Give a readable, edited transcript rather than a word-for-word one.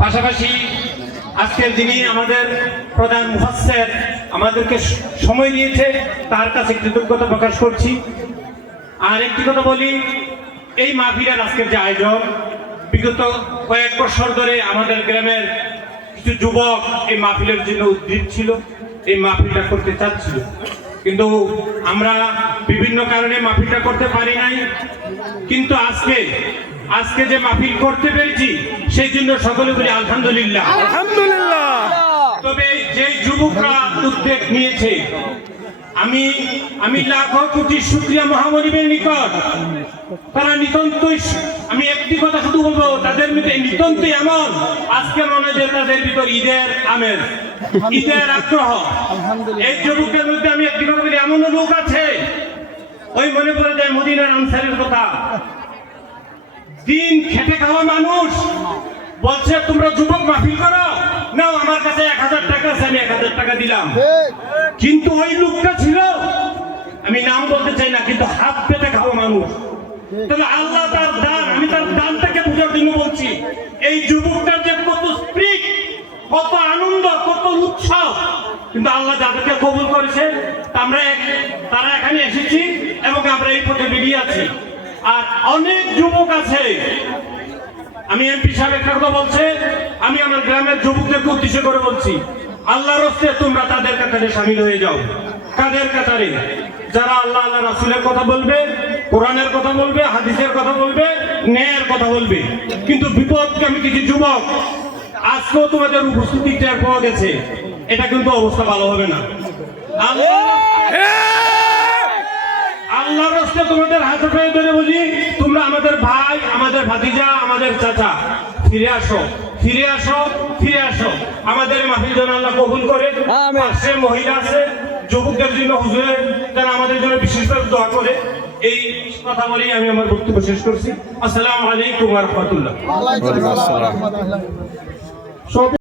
পাশাপাশি আজকের দিনে আমাদের প্রধান মুফাসসির আমাদেরকে সময় দিয়েছে, তার কাছে কৃতজ্ঞতা প্রকাশ করছি। আর একটি কথা বলি, এই মাহফিলের আজকের যে আয়োজন, বিগত কয়েক বছর ধরে আমাদের গ্রামের কিছু যুবক এই মাহফিলের জন্য উদ্গ্রীব ছিল, এই মাহফিলটা করতে চাচ্ছিল, কিন্তু আমরা বিভিন্ন কারণে মাহফিলটা করতে পারি নাই। কিন্তু আজকে যে মাহফিল করতে পেরেছি সেই জন্য সকলে বলি আলহামদুলিল্লাহ। আলহামদুলিল্লাহ। তবে যে যুবকরা উদ্যোগ নিয়েছে, আমি লাখো কোটি শুকরিয়া মহামনিবের নিকট। তারা নিতান্তই, আমি একটি কথা শুধু বলবো, তাদের মধ্যে নিতান্তই এমন আজকে মনে হয় তাদের ভিতর ঈদের আমেজ, ঈদের আগ্রহ। এই যুবকদের মধ্যে আমি একটি কথা বলি, এমন লোক আছে ওই মনে পড়ে যায় মদিনার আনসারের কথা। দিন খেটে খাওয়া মানুষ বলছে তোমরা যুবক মাহফিল করো, নাও আমার কাছে 1000 টাকা আছে, আমি 1000 টাকা দিলাম। কিন্তু ওই লোকটা ছিল, আমি নাম বলতে চাই না, কিন্তু হাত পেতে খাওয়া মানুষ। তবে আল্লাহ তার দান, আমি তার দানটাকে বোঝার জন্য বলছি, এই যুবকটার যে কত স্পিরিট, কত আনন্দ, কত উৎসাহ, কিন্তু আল্লাহ যাদেরকে কবুল করেছে তারা এখানে এসেছি এবং আমরা এই পথে বেরিয়ে আছি। আর অনেক যুবক আছে, আমি এমপি সাহেব একটা কথা বলছে, আমি আমার গ্রামের যুবকদেরকে উদ্দেশ্য করে বলছি, আল্লাহর রাস্তায় তোমরা তাদের কাতারে শামিল হয়ে যাও। কাদের কাতারে? যারা আল্লাহ রাসূলের কথা বলবে, কোরআনের কথা বলবে, হাদিসের কথা বলবে, ন্যায়ের কথা বলবে। কিন্তু বিপদগামী কিছু যুবক আজকেও তোমাদের উপস্থিতি টের পাওয়া গেছে, এটা কিন্তু অবস্থা ভালো হবে না। আল্লাহর রাস্তায় তোমাদের হাতে পায়ে ধরে বলি, তোমরা আমাদের ভাই, আমাদের ভাতিজা, আমাদের চাচা, ফিরে আসো, ফিরে আসো, ফিরে আসো। আমাদের মাহফিল যেন আল্লাহ কবুল করে। পাশে মহিলা আছে, যুবকদের জন্য হুজুরের তারা আমাদের জন্য বিশেষভাবে দোয়া করে। এই কথা বলেই আমি আমার বক্তব্য শেষ করছি। আসসালামু আলাইকুম ওয়া রাহমাতুল্লাহ।